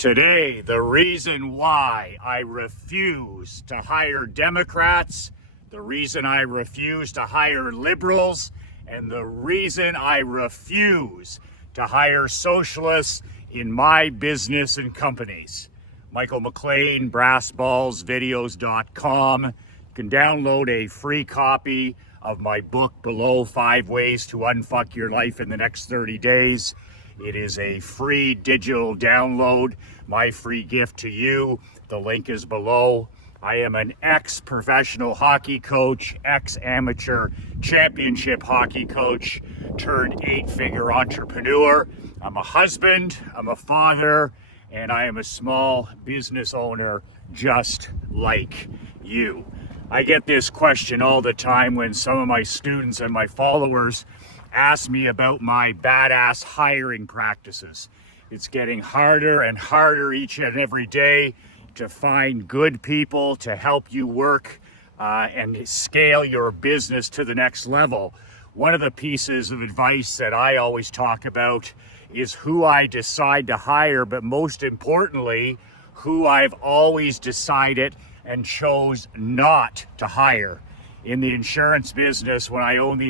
Today, the reason why I refuse to hire Democrats, the reason I refuse to hire liberals, and the reason I refuse to hire socialists in my business and companies. Michael McLean, brassballsvideos.com. You can download a free copy of my book below, 5 Ways to Unfuck Your Life in the Next 30 Days. It is a free digital download, my free gift to you. The link is below. I am an ex-professional hockey coach, ex-amateur championship hockey coach, turned 8-figure entrepreneur. I'm a husband, I'm a father, and I am a small business owner just like you. I get this question all the time when some of my students and my followers ask me about my badass hiring practices. It's getting harder and harder each and every day to find good people to help you work and scale your business to the next level. One of the pieces of advice that I always talk about is who I decide to hire, but most importantly, who I've always decided and chose not to hire. In the insurance business, when I owned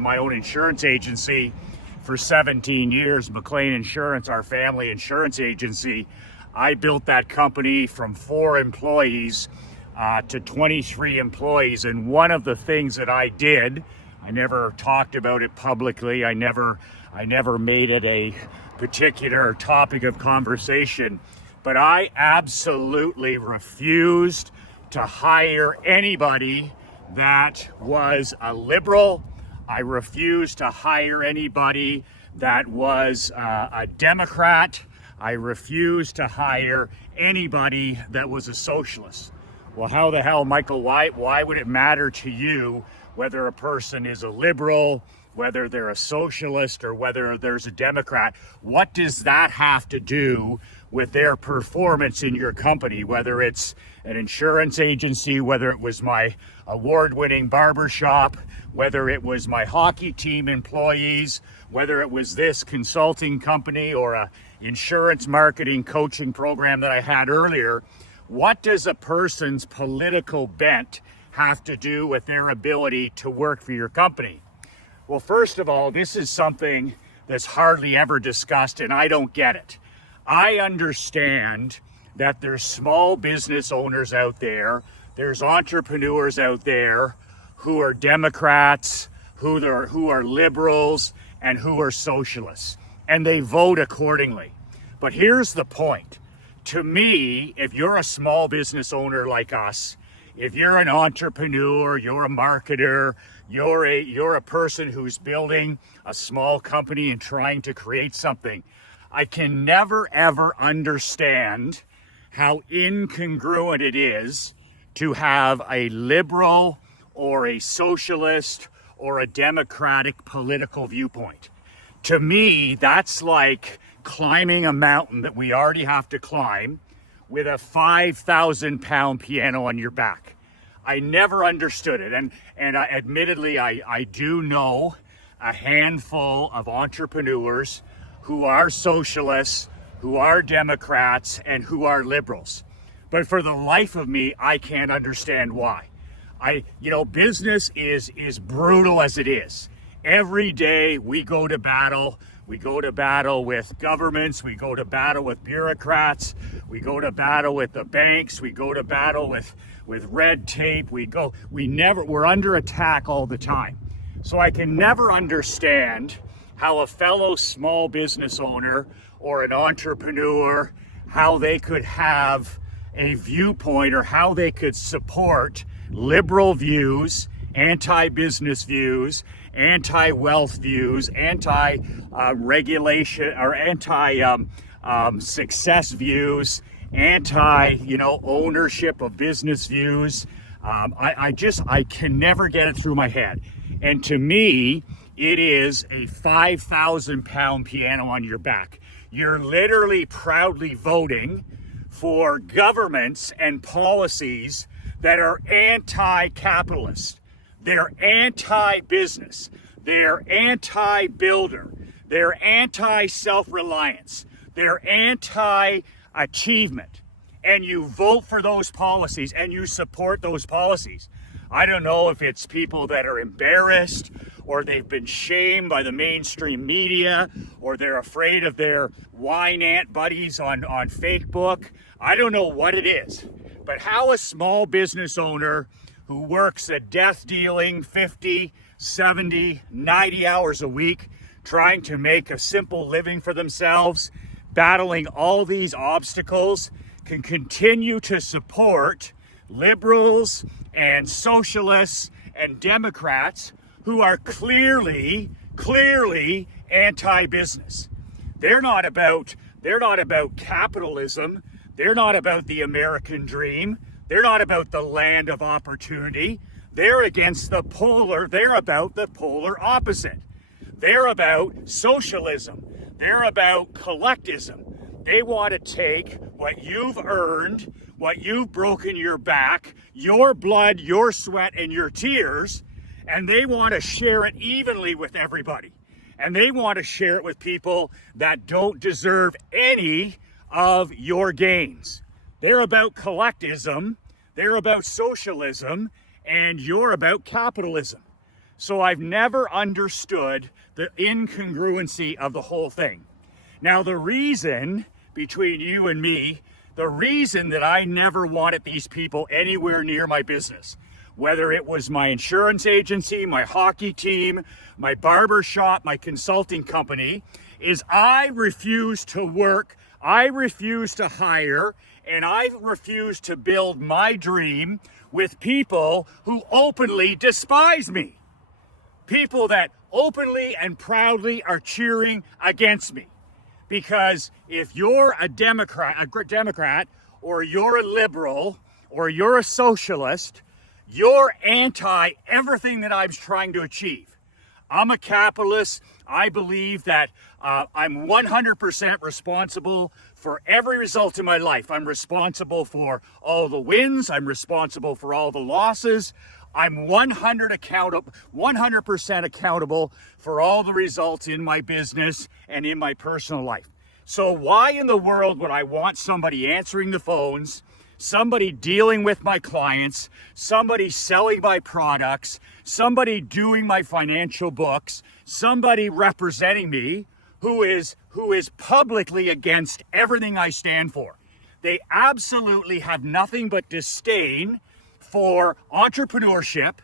my own insurance agency for 17 years, McLean Insurance, our family insurance agency, I built that company from 4 employees to 23 employees. And one of the things that I did, I never talked about it publicly. I never made it a particular topic of conversation, but I absolutely refused to hire anybody that was a liberal. I refused to hire anybody that was a Democrat. I refused to hire anybody that was a socialist. Well, how the hell, Michael, why would it matter to you whether a person is a liberal, whether they're a socialist, or whether there's a Democrat? What does that have to do with their performance in your company? Whether it's an insurance agency, whether it was my award-winning barbershop, whether it was my hockey team employees, whether it was this consulting company or a insurance marketing coaching program that I had earlier, what does a person's political bent have to do with their ability to work for your company? Well, first of all, this is something that's hardly ever discussed, and I don't get it. I understand that there's small business owners out there, there's entrepreneurs out there who are Democrats, who are liberals, and who are socialists, and they vote accordingly. But here's the point. To me, if you're a small business owner like us, if you're an entrepreneur, you're a marketer, you're a person who's building a small company and trying to create something, I can never ever understand how incongruent it is to have a liberal or a socialist or a democratic political viewpoint. To me, that's like climbing a mountain that we already have to climb with a 5,000-pound piano on your back. I never understood it. And admittedly, I do know a handful of entrepreneurs who are socialists, who are Democrats, and who are liberals. But for the life of me, I can't understand why. Business is brutal as it is. Every day we go to battle. We go to battle with governments. We go to battle with bureaucrats. We go to battle with the banks. We go to battle with red tape. We're under attack all the time. So I can never understand how a fellow small business owner or an entrepreneur, how they could have a viewpoint or how they could support liberal views, anti-business views, anti-wealth views, anti-regulation or anti-success views, ownership of business views. I can never get it through my head. And to me, it is a 5,000-pound piano on your back. You're literally proudly voting for governments and policies that are anti-capitalist. They're anti-business. They're anti-builder. They're anti-self-reliance. They're anti achievement, and you vote for those policies and you support those policies. I don't know if it's people that are embarrassed, or they've been shamed by the mainstream media, or they're afraid of their wine aunt buddies on Facebook. I don't know what it is, but how a small business owner who works a death dealing 50, 70, 90 hours a week, trying to make a simple living for themselves, battling all these obstacles, can continue to support liberals and socialists and Democrats who are clearly anti-business. They're not about capitalism. They're not about the American dream. They're not about the land of opportunity. They're against the polar. They're about the polar opposite. They're about socialism. They're about collectivism. They want to take what you've earned, what you've broken your back, your blood, your sweat, and your tears, and they want to share it evenly with everybody. And they want to share it with people that don't deserve any of your gains. They're about collectivism, they're about socialism, and you're about capitalism. So I've never understood the incongruency of the whole thing. Now, the reason between you and me, the reason that I never wanted these people anywhere near my business, whether it was my insurance agency, my hockey team, my barber shop, my consulting company, is I refuse to work, I refuse to hire, and I refuse to build my dream with people who openly despise me. People that openly and proudly are cheering against me. Because if you're a Democrat, or you're a liberal, or you're a socialist, you're anti everything that I'm trying to achieve. I'm a capitalist. I believe that I'm 100% responsible for every result in my life. I'm responsible for all the wins. I'm responsible for all the losses. I'm 100% accountable for all the results in my business and in my personal life. So why in the world would I want somebody answering the phones, somebody dealing with my clients, somebody selling my products, somebody doing my financial books, somebody representing me who is publicly against everything I stand for? They absolutely have nothing but disdain for entrepreneurship.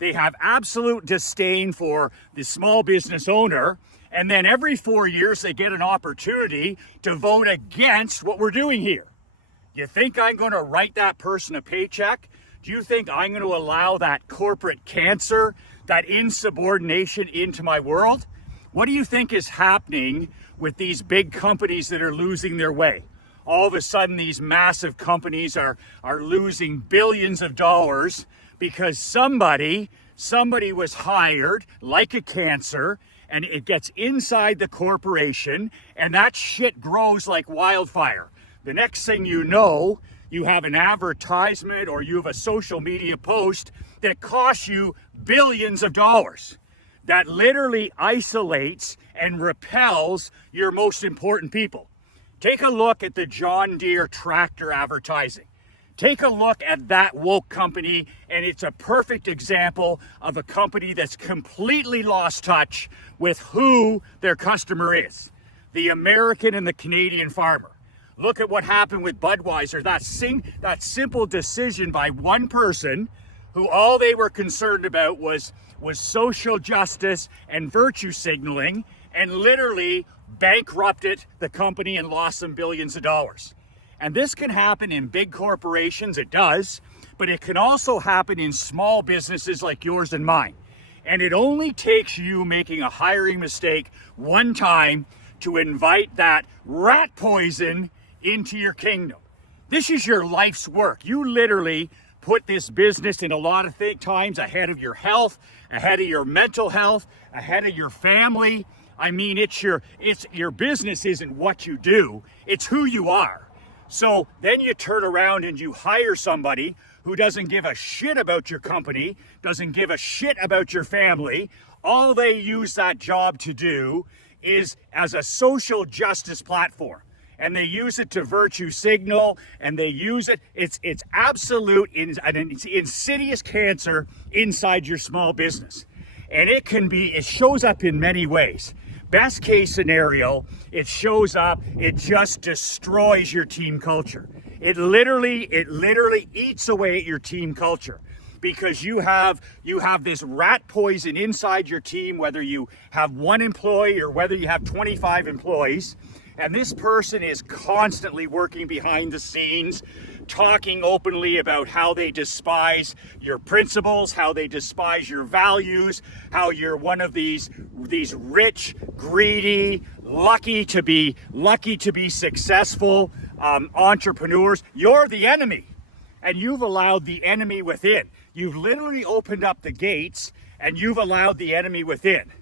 They have absolute disdain for the small business owner. And then every 4 years, they get an opportunity to vote against what we're doing here. You think I'm going to write that person a paycheck? Do you think I'm going to allow that corporate cancer, that insubordination into my world? What do you think is happening with these big companies that are losing their way? All of a sudden, these massive companies are losing billions of dollars because somebody was hired like a cancer, and it gets inside the corporation, and that shit grows like wildfire. The next thing you know, you have an advertisement or you have a social media post that costs you billions of dollars, that literally isolates and repels your most important people. Take a look at the John Deere tractor advertising. Take a look at that woke company, and it's a perfect example of a company that's completely lost touch with who their customer is, the American and the Canadian farmer. Look at what happened with Budweiser, that simple decision by one person who all they were concerned about was social justice and virtue signaling, and literally bankrupted the company and lost them billions of dollars. And this can happen in big corporations, it does, but it can also happen in small businesses like yours and mine. And it only takes you making a hiring mistake one time to invite that rat poison into your kingdom. This is your life's work. You literally put this business in a lot of times ahead of your health, ahead of your mental health, ahead of your family. I mean, it's your business isn't what you do, it's who you are. So then you turn around and you hire somebody who doesn't give a shit about your company, doesn't give a shit about your family. All they use that job to do is as a social justice platform. and they use it to virtue signal, and they use it. It's absolute, it's insidious cancer inside your small business. And it shows up in many ways. Best case scenario, it shows up, it just destroys your team culture. It literally eats away at your team culture, because you have this rat poison inside your team, whether you have one employee or whether you have 25 employees. And this person is constantly working behind the scenes, talking openly about how they despise your principles, how they despise your values, how you're one of these rich, greedy, lucky to be successful entrepreneurs. You're the enemy, and you've allowed the enemy within. You've literally opened up the gates, and you've allowed the enemy within.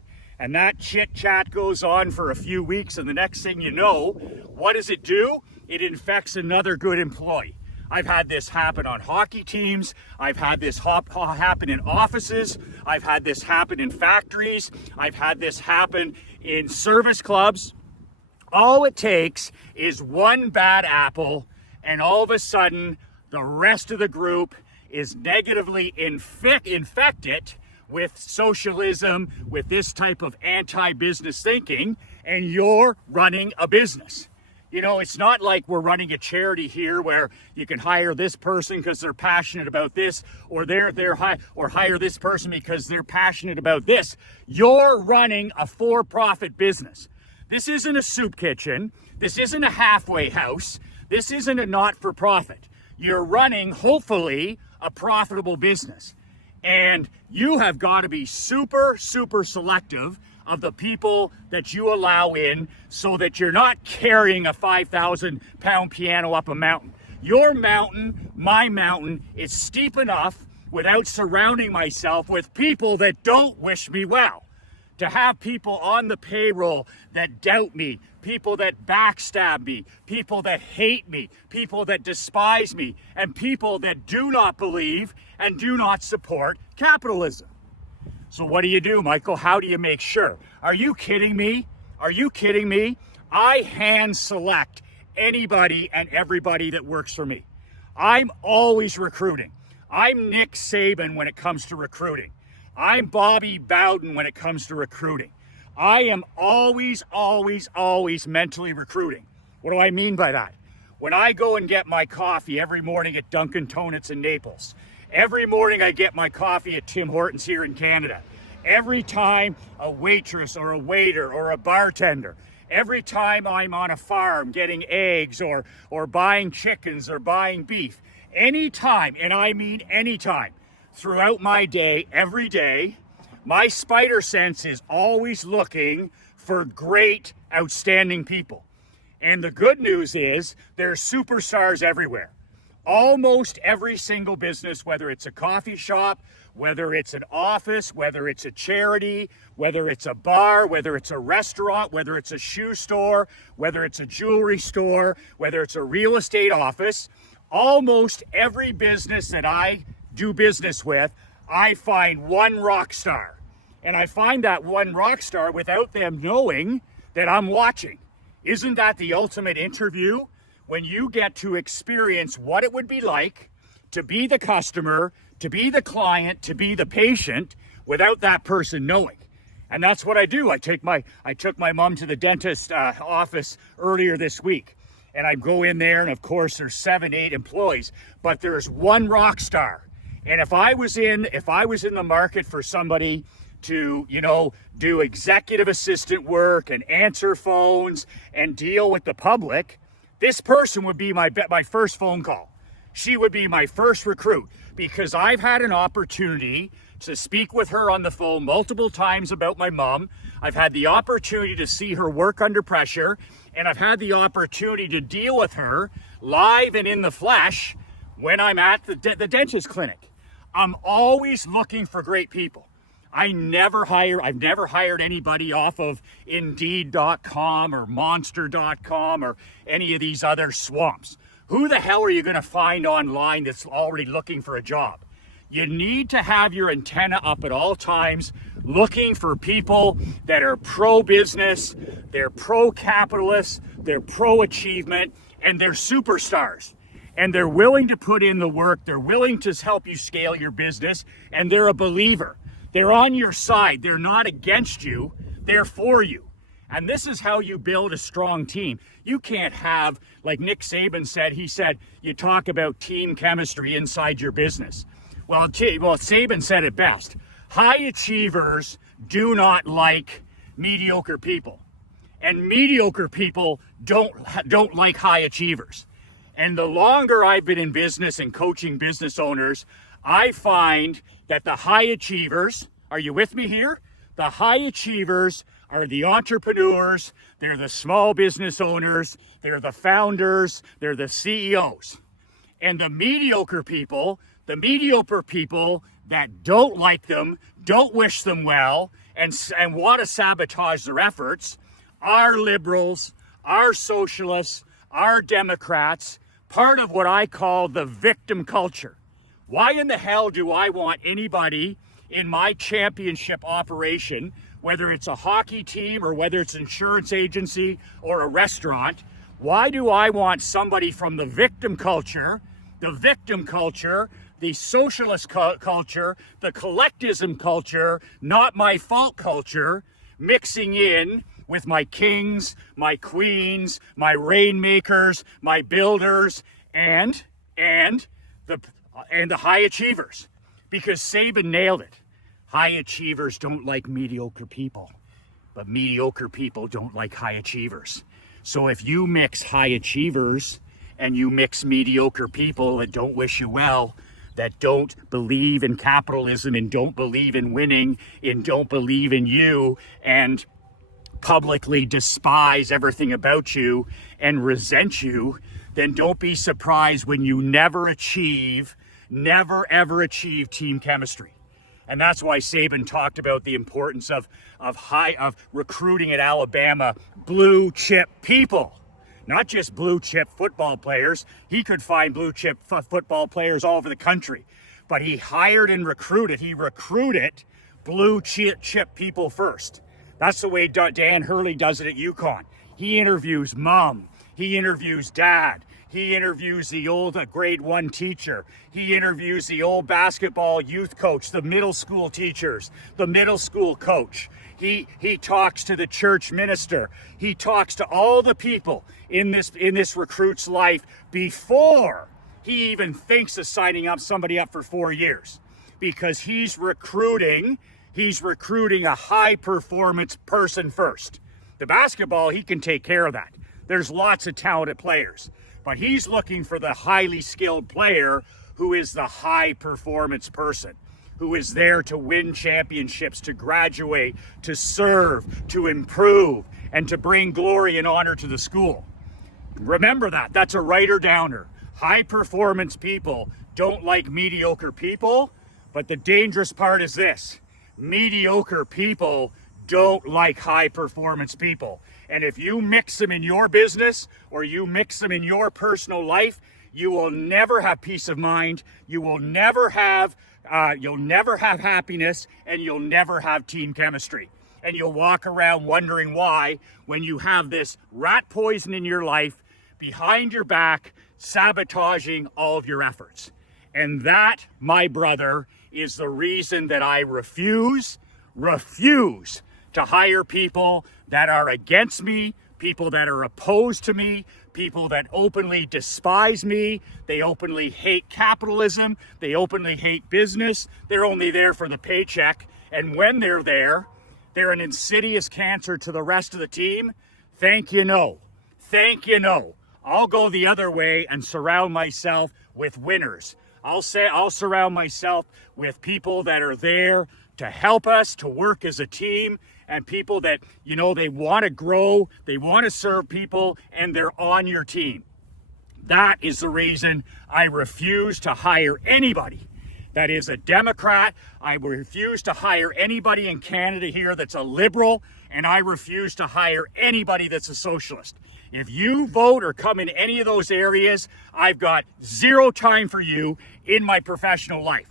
And that chit chat goes on for a few weeks, and the next thing you know, what does it do? It infects another good employee. I've had this happen on hockey teams. I've had this happen in offices. I've had this happen in factories. I've had this happen in service clubs. All it takes is one bad apple, and all of a sudden, the rest of the group is negatively infected with socialism, with this type of anti-business thinking, and you're running a business. You know, it's not like we're running a charity here where you can hire this person because they're passionate about this, or or hire this person because they're passionate about this. You're running a for-profit business. This isn't a soup kitchen. This isn't a halfway house. This isn't a not-for-profit. You're running, hopefully, a profitable business. And you have got to be super, super selective of the people that you allow in, so that you're not carrying a 5,000-pound piano up a mountain. Your mountain, my mountain, is steep enough without surrounding myself with people that don't wish me well. To have people on the payroll that doubt me, people that backstab me, people that hate me, people that despise me, and people that do not believe and do not support capitalism. So what do, Michael? How do you make sure? Are you kidding me? Are you kidding me? I hand select anybody and everybody that works for me. I'm always recruiting. I'm Nick Saban when it comes to recruiting. I'm Bobby Bowden when it comes to recruiting. I am always mentally recruiting. What do I mean by that? When I go and get my coffee every morning at Dunkin' Donuts in Naples, every morning I get my coffee at Tim Hortons here in Canada, every time a waitress or a waiter or a bartender, every time I'm on a farm getting eggs or buying chickens or buying beef, anytime, and I mean anytime, throughout my day, every day, my spider sense is always looking for great, outstanding people. And the good news is there's superstars everywhere. Almost every single business, whether it's a coffee shop, whether it's an office, whether it's a charity, whether it's a bar, whether it's a restaurant, whether it's a shoe store, whether it's a jewelry store, whether it's a real estate office, almost every business that I do business with, I find one rock star. And I find that one rock star without them knowing that I'm watching. Isn't that the ultimate interview? When you get to experience what it would be like to be the customer, to be the client, to be the patient without that person knowing. And that's what I do. I took my mom to the dentist office earlier this week. And I go in there, and of course there's 7, 8 employees, but there's one rock star. And if I was in the market for somebody to, do executive assistant work and answer phones and deal with the public, this person would be my first phone call. She would be my first recruit, because I've had an opportunity to speak with her on the phone multiple times about my mom. I've had the opportunity to see her work under pressure, and I've had the opportunity to deal with her live and in the flesh when I'm at the dentist clinic. I'm always looking for great people. I've never hired anybody off of Indeed.com or Monster.com or any of these other swamps. Who the hell are you going to find online that's already looking for a job? You need to have your antenna up at all times, looking for people that are pro-business, they're pro-capitalist, they're pro-achievement, and they're superstars. And they're willing to put in the work, they're willing to help you scale your business, and they're a believer. They're on your side, they're not against you, they're for you. And this is how you build a strong team. You can't have, like Nick Saban said, he said, you talk about team chemistry inside your business. Well, Saban said it best. High achievers do not like mediocre people. And mediocre people don't like high achievers. And the longer I've been in business and coaching business owners, I find that the high achievers, are you with me here? The high achievers are the entrepreneurs, they're the small business owners, they're the founders, they're the CEOs. And the mediocre people that don't like them, don't wish them well, and want to sabotage their efforts, are liberals, are socialists, are Democrats, part of what I call the victim culture. Why in the hell do I want anybody in my championship operation, whether it's a hockey team or whether it's an insurance agency or a restaurant, why do I want somebody from the victim culture, the socialist culture, the collectivism culture, not my fault culture, mixing in with my kings, my queens, my rainmakers, my builders, and the high achievers? Because Saban nailed it. High achievers don't like mediocre people, but mediocre people don't like high achievers. So if you mix high achievers and you mix mediocre people that don't wish you well, that don't believe in capitalism and don't believe in winning and don't believe in you and publicly despise everything about you and resent you, then don't be surprised when you never ever achieve team chemistry. And that's why Saban talked about the importance of recruiting at Alabama blue chip people, not just blue chip football players. He could find blue chip football players all over the country, but he hired and recruited. He recruited blue chip people first. That's the way Dan Hurley does it at UConn. He interviews mom. He interviews dad. He interviews the old grade 1 teacher. He interviews the old basketball youth coach, the middle school teachers, the middle school coach. He talks to the church minister. He talks to all the people in this recruit's life before he even thinks of signing up somebody up for 4 years, because he's recruiting a high performance person first. The basketball, he can take care of that. There's lots of talented players. But he's looking for the highly skilled player who is the high performance person, who is there to win championships, to graduate, to serve, to improve, and to bring glory and honor to the school. Remember that. That's a writer downer. High performance people don't like mediocre people, but the dangerous part is this. Mediocre people don't like high performance people. And if you mix them in your business or you mix them in your personal life, you will never have peace of mind. You will never have happiness, and you'll never have team chemistry. And you'll walk around wondering why, when you have this rat poison in your life, behind your back, sabotaging all of your efforts. And that, my brother, is the reason that I refuse to hire people that are against me, people that are opposed to me, people that openly despise me. They openly hate capitalism. They openly hate business. They're only there for the paycheck. And when they're there, they're an insidious cancer to the rest of the team. Thank you, no. I'll go the other way and surround myself with winners. I'll surround myself with people that are there to help us to work as a team, and people that, they want to grow, they want to serve people, and they're on your team. That is the reason I refuse to hire anybody that is a Democrat. I refuse to hire anybody in Canada here that's a liberal, and I refuse to hire anybody that's a socialist. If you vote or come in any of those areas, I've got zero time for you in my professional life.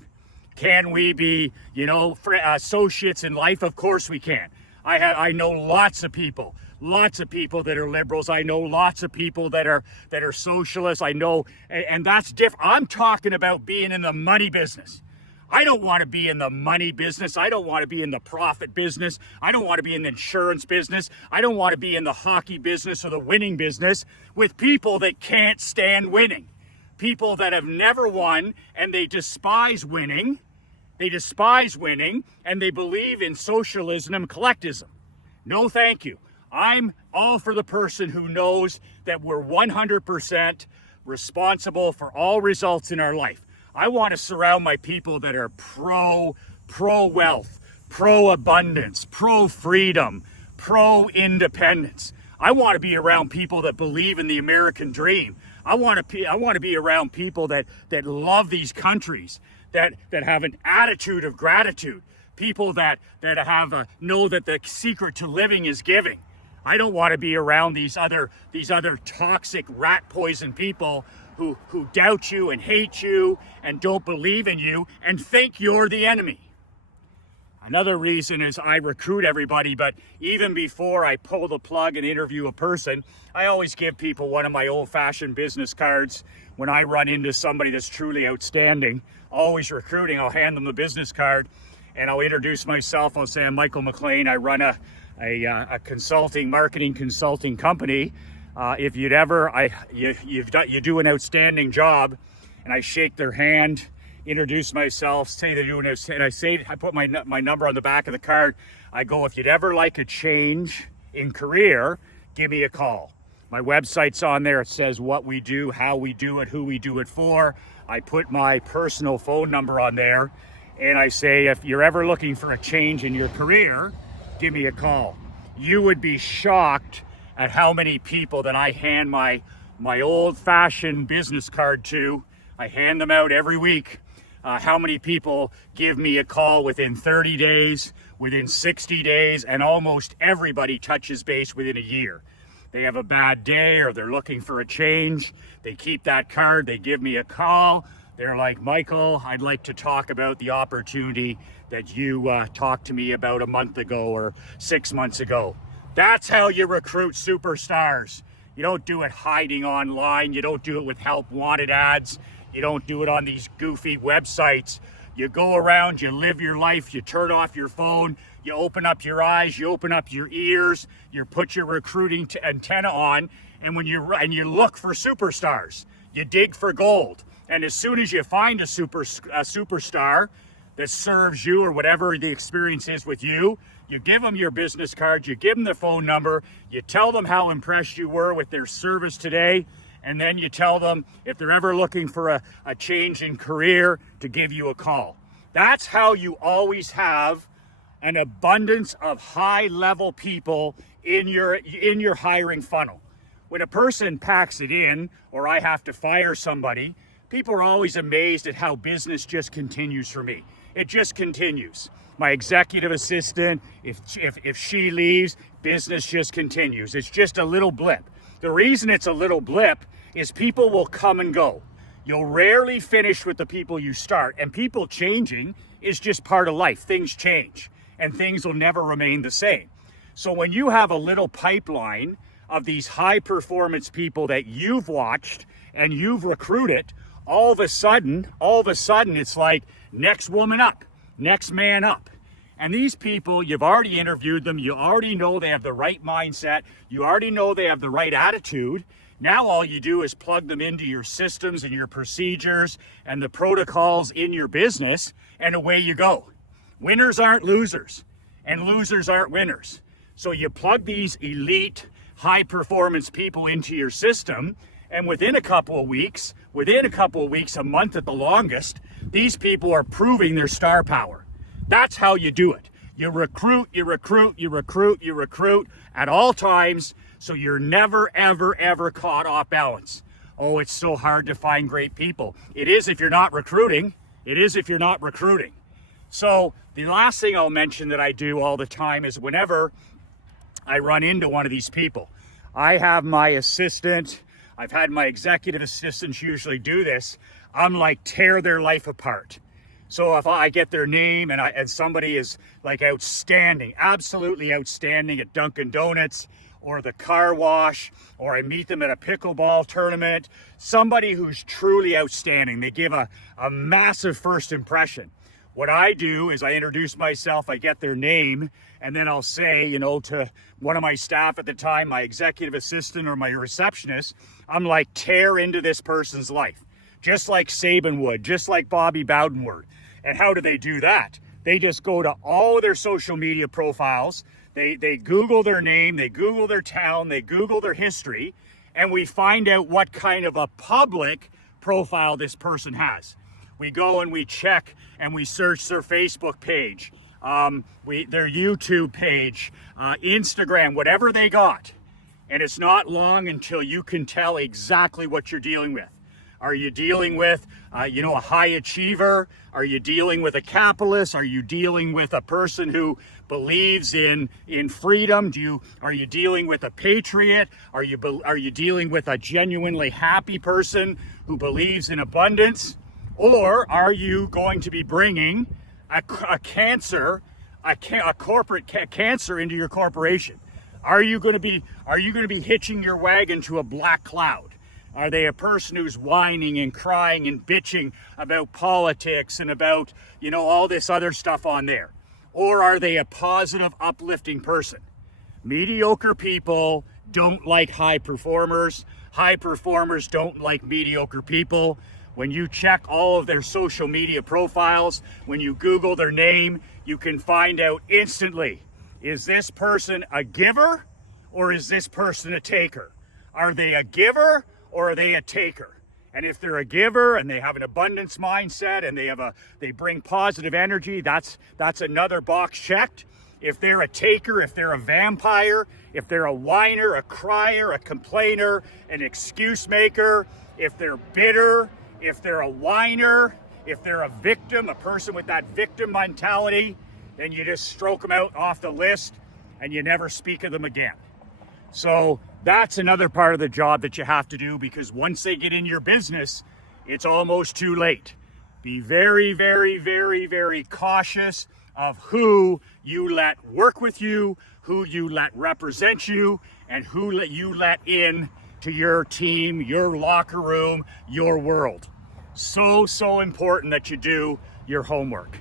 Can we be, associates in life? Of course we can. I know lots of people that are liberals. I know lots of people that are socialists. I know, and that's different. I'm talking about being in the money business. I don't want to be in the money business. I don't want to be in the profit business. I don't want to be in the insurance business. I don't want to be in the hockey business or the winning business with people that can't stand winning. People that have never won and they despise winning. They despise winning and they believe in socialism and collectivism. No, thank you. I'm all for the person who knows that we're 100% responsible for all results in our life. I want to surround my people that are pro-wealth, pro-abundance, pro-freedom, pro-independence. I want to be around people that believe in the American dream. I want to be around people that love these countries, that have an attitude of gratitude, people that know that the secret to living is giving. I don't want to be around these other toxic rat poison people who doubt you and hate you and don't believe in you and think you're the enemy. Another reason is I recruit everybody, but even before I pull the plug and interview a person, I always give people one of my old-fashioned business cards. When I run into somebody that's truly outstanding, always recruiting, I'll hand them the business card and I'll introduce myself. I'll say, I'm Michael McLean. I run a marketing consulting company. If you'd ever, you do an outstanding job, and I shake their hand, introduce myself, say they're doing it, and I put my number on the back of the card. I go, if you'd ever like a change in career, give me a call. My website's on there. It says what we do, how we do it, who we do it for. I put my personal phone number on there, and I say, if you're ever looking for a change in your career, give me a call. You would be shocked at how many people that I hand my old-fashioned business card to. I hand them out every week. How many people give me a call within 30 days, within 60 days, and almost everybody touches base within a year. They have a bad day or they're looking for a change. They keep that card, they give me a call. They're like, Michael, I'd like to talk about the opportunity that you talked to me about a month ago or 6 months ago. That's how you recruit superstars. You don't do it hiding online. You don't do it with help wanted ads. You don't do it on these goofy websites. You go around, you live your life, you turn off your phone, you open up your eyes, you open up your ears, you put your recruiting antenna on, and you look for superstars. You dig for gold. And as soon as you find a superstar that serves you or whatever the experience is with you, you give them your business card, you give them the phone number, you tell them how impressed you were with their service today, and then you tell them if they're ever looking for a change in career to give you a call. That's how you always have an abundance of high-level people in your hiring funnel. When a person packs it in, or I have to fire somebody, people are always amazed at how business just continues for me. It just continues. My executive assistant, if she leaves, business just continues. It's just a little blip. The reason it's a little blip is people will come and go. You'll rarely finish with the people you start, and people changing is just part of life. Things change, and things will never remain the same. So when you have a little pipeline of these high performance people that you've watched and you've recruited, all of a sudden, it's like next woman up, next man up. And these people, you've already interviewed them. You already know they have the right mindset. You already know they have the right attitude. Now all you do is plug them into your systems and your procedures and the protocols in your business, and away you go. Winners aren't losers, and losers aren't winners. So you plug these elite, high-performance people into your system, and within a couple of weeks, a month at the longest, these people are proving their star power. That's how you do it. You recruit at all times, so you're never, ever caught off balance. Oh, it's so hard to find great people. It is if you're not recruiting. So the last thing I'll mention that I do all the time is whenever I run into one of these people, I have my assistant, I've had my executive assistants usually do this. I'm like, tear their life apart. So if I get their name and somebody is like outstanding, absolutely outstanding at Dunkin' Donuts or the car wash, or I meet them at a pickleball tournament, somebody who's truly outstanding, they give a massive first impression. What I do is I introduce myself, I get their name, and then I'll say, to one of my staff at the time, my executive assistant or my receptionist, I'm like, tear into this person's life. Just like Saban would, just like Bobby Bowden would. And how do they do that? They just go to all of their social media profiles, they Google their name, they Google their town, they Google their history, and we find out what kind of a public profile this person has. We go and we check and we search their Facebook page, their YouTube page, Instagram, whatever they got. And it's not long until you can tell exactly what you're dealing with. Are you dealing with, a high achiever? Are you dealing with a capitalist? Are you dealing with a person who believes in freedom? Are you dealing with a patriot? Are you dealing with a genuinely happy person who believes in abundance? Or are you going to be bringing a corporate cancer into your corporation? Are you going to be hitching your wagon to a black cloud? Are they a person who's whining and crying and bitching about politics and about, all this other stuff on there? Or are they a positive, uplifting person? Mediocre people don't like high performers. High performers don't like mediocre people. When you check all of their social media profiles, when you Google their name, you can find out instantly, is this person a giver or is this person a taker? Are they a giver or are they a taker? And if they're a giver and they have an abundance mindset and they bring positive energy, that's another box checked. If they're a taker, if they're a vampire, if they're a whiner, a crier, a complainer, an excuse maker, if they're bitter, if they're a whiner, if they're a victim, a person with that victim mentality, then you just stroke them out off the list and you never speak of them again. So that's another part of the job that you have to do, because once they get in your business, it's almost too late. Be very, very, very, very cautious of who you let work with you, who you let represent you, and who you let in to your team, your locker room, your world. So important that you do your homework.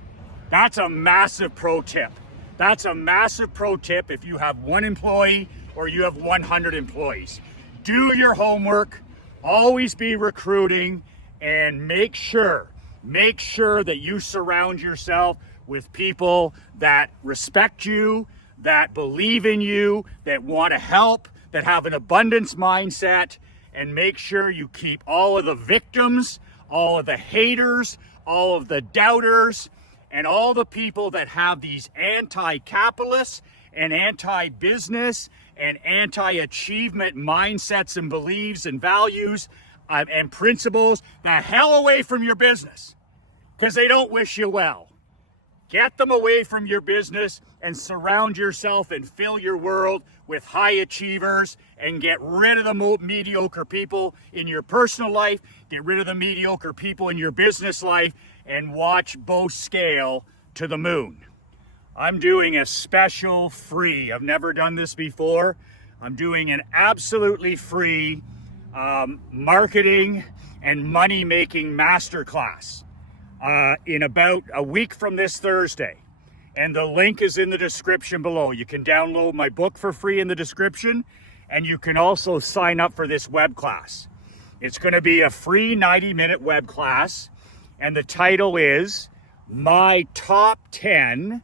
That's a massive pro tip. That's a massive pro tip if you have one employee or you have 100 employees. Do your homework, always be recruiting, and make sure that you surround yourself with people that respect you, that believe in you, that want to help, that have an abundance mindset, and make sure you keep all of the victims, all of the haters, all of the doubters, and all the people that have these anti-capitalist and anti-business and anti-achievement mindsets and beliefs and values and principles the hell away from your business, because they don't wish you well. Get them away from your business and surround yourself and fill your world with high achievers, and get rid of the mediocre people in your personal life, get rid of the mediocre people in your business life, and watch both scale to the moon. I'm doing a special free, I've never done this before, I'm doing an absolutely free marketing and money-making masterclass in about a week from this Thursday. And the link is in the description below. You can download my book for free in the description, and you can also sign up for this web class. It's going to be a free 90-minute web class, and the title is My Top 10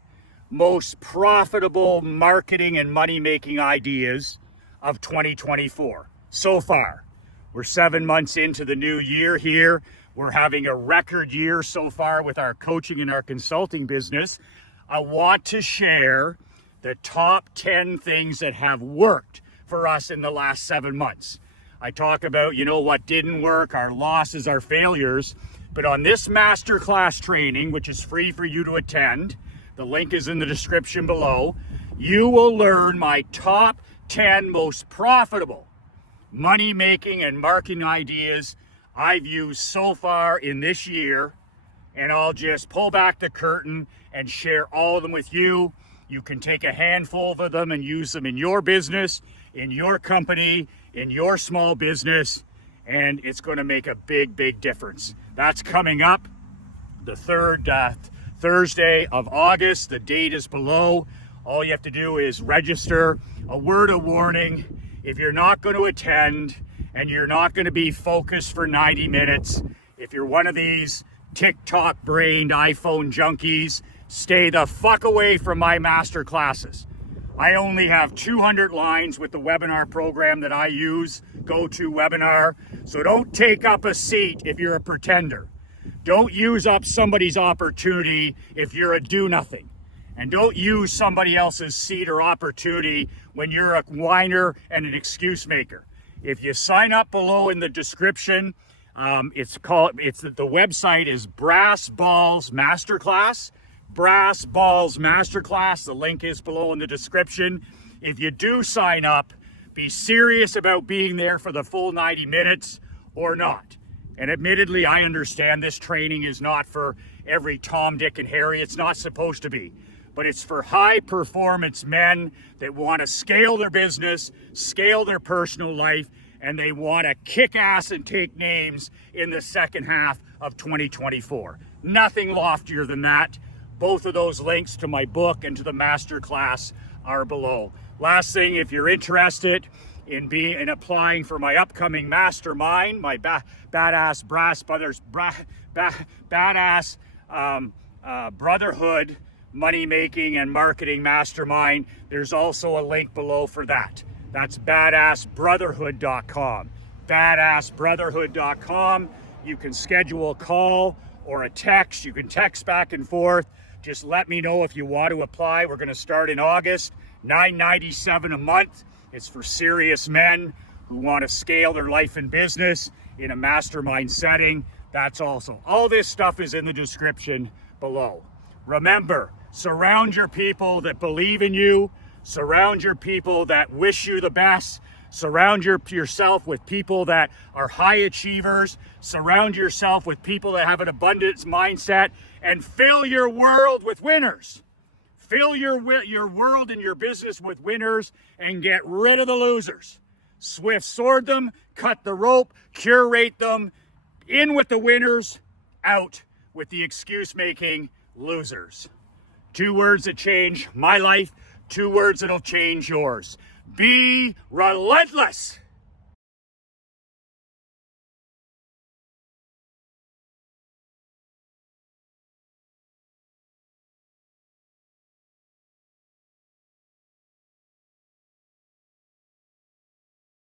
Most Profitable Marketing and Money-Making Ideas of 2024. So far, we're 7 months into the new year here. We're having a record year so far with our coaching and our consulting business. I want to share the top 10 things that have worked for us in the last 7 months. I talk about, what didn't work, our losses, our failures. But on this masterclass training, which is free for you to attend, the link is in the description below, you will learn my top 10 most profitable money-making and marketing ideas I've used so far in this year and I'll just pull back the curtain and share all of them with you. You can take a handful of them and use them in your business, in your company, in your small business, and it's going to make a big, big difference. That's coming up the third Thursday of August. The date is below. All you have to do is register. A word of warning: if you're not going to attend and you're not going to be focused for 90 minutes, if you're one of these TikTok brained iPhone junkies, stay the fuck away from my master classes. I only have 200 lines with the webinar program that I use, GoToWebinar. So don't take up a seat if you're a pretender. Don't use up somebody's opportunity if you're a do-nothing. And don't use somebody else's seat or opportunity when you're a whiner and an excuse maker. If you sign up below in the description, the website is Brass Balls Masterclass. Brass Balls Masterclass. The link is below in the description. If you do sign up, be serious about being there for the full 90 minutes or not. And admittedly, I understand this training is not for every Tom, Dick, and Harry. It's not supposed to be. But it's for high performance men that want to scale their business, scale their personal life, and they want to kick ass and take names in the second half of 2024. Nothing loftier than that. Both of those links to my book and to the masterclass are below. Last thing, if you're interested in applying for my upcoming mastermind, my badass brass brothers, badass brotherhood money making and marketing mastermind, there's also a link below for that. That's badassbrotherhood.com. Badassbrotherhood.com. You can schedule a call or a text. You can text back and forth. Just let me know if you want to apply. We're going to start in August. $9.97 a month. It's for serious men who want to scale their life and business in a mastermind setting. That's also, all this stuff is in the description below. Remember, surround your people that believe in you. Surround your people that wish you the best. Surround yourself with people that are high achievers. Surround yourself with people that have an abundance mindset, and fill your world with winners. Fill your world and your business with winners and get rid of the losers. Swift sword them, cut the rope, curate them. In with the winners, out with the excuse-making losers. 2 words that change my life, 2 words that'll change yours. Be relentless.